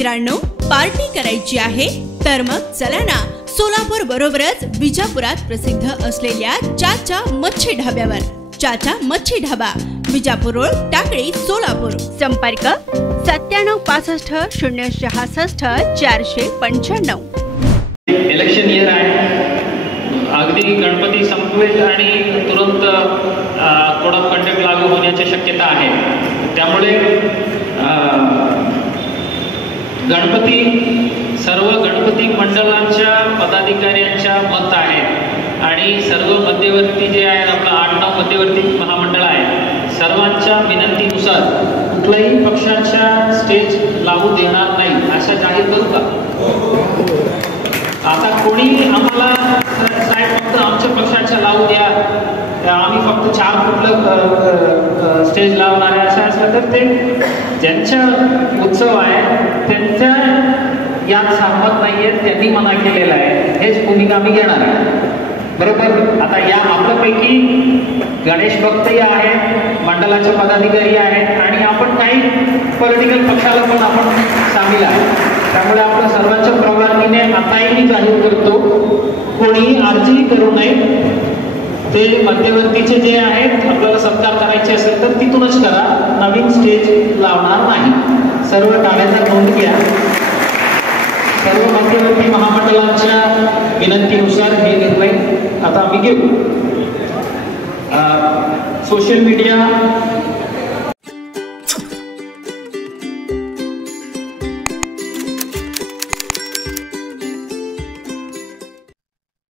मित्रांनो, पार्टी करायची आहे तर मग चला ना, सोलापूर बरोबरच विजापुरात प्रसिद्ध असलेल्या चाचा मच्छी ढाब्यावर. चाचा मच्छी ढाबा, विजापूर रोड, टाकळी, सोलापूर. संपर्क 9765 066 495. इलेक्शन इयर आहे, अगदी गणपती संपवेल आणि तुरंत कोड ऑफ कंडक्ट लागू होण्याची शक्यता आहे. त्यामुळे सर्व गणपती मंडळांच्या पदाधिकाऱ्यांच्या मत आहे आणि सर्व मध्यवर्ती जे आहेत, आपला 8-9 मध्यवर्ती महामंडळ आहे, सर्वांच्या विनंतीनुसार कुठल्याही पक्षाच्या स्टेज लावू देणार नाही अशा जाहीर करू का? आता कोणी आम्हाला साहेब फक्त आमच्या पक्षाच्या लावू द्या, आम्ही फक्त 4 कुठलं स्टेज लावणार आहे असं असलं तर ते ज्यांच्या उत्सव आहे त्यांच्या यात सहमत नाही आहेत, त्यांनी मना केलेला आहे, हेच भूमिका आम्ही घेणार आहे. बरोबर. आता या आपल्यापैकी गणेश भक्तही आहेत, मंडळाचे पदाधिकारी आहेत आणि आपण काही पॉलिटिकल पक्षाला पण आपण सामील आहे. त्यामुळे आपल्या सर्वांच्या परवानगीने आताही मी जाहीर करतो, कोणी अर्जही करू नये. ते मध्यवर्तीचे जे आहेत, आपल्याला सत्कार करायचे असेल तर तिथूनच करा, नवीन स्टेज लावणार नाही. सर्व टाळ्यांचा नोंद घ्या. सर्व मध्यवर्ती महामंडळांच्या विनंतीनुसार हे निर्णय आता आम्ही घेऊ. Social media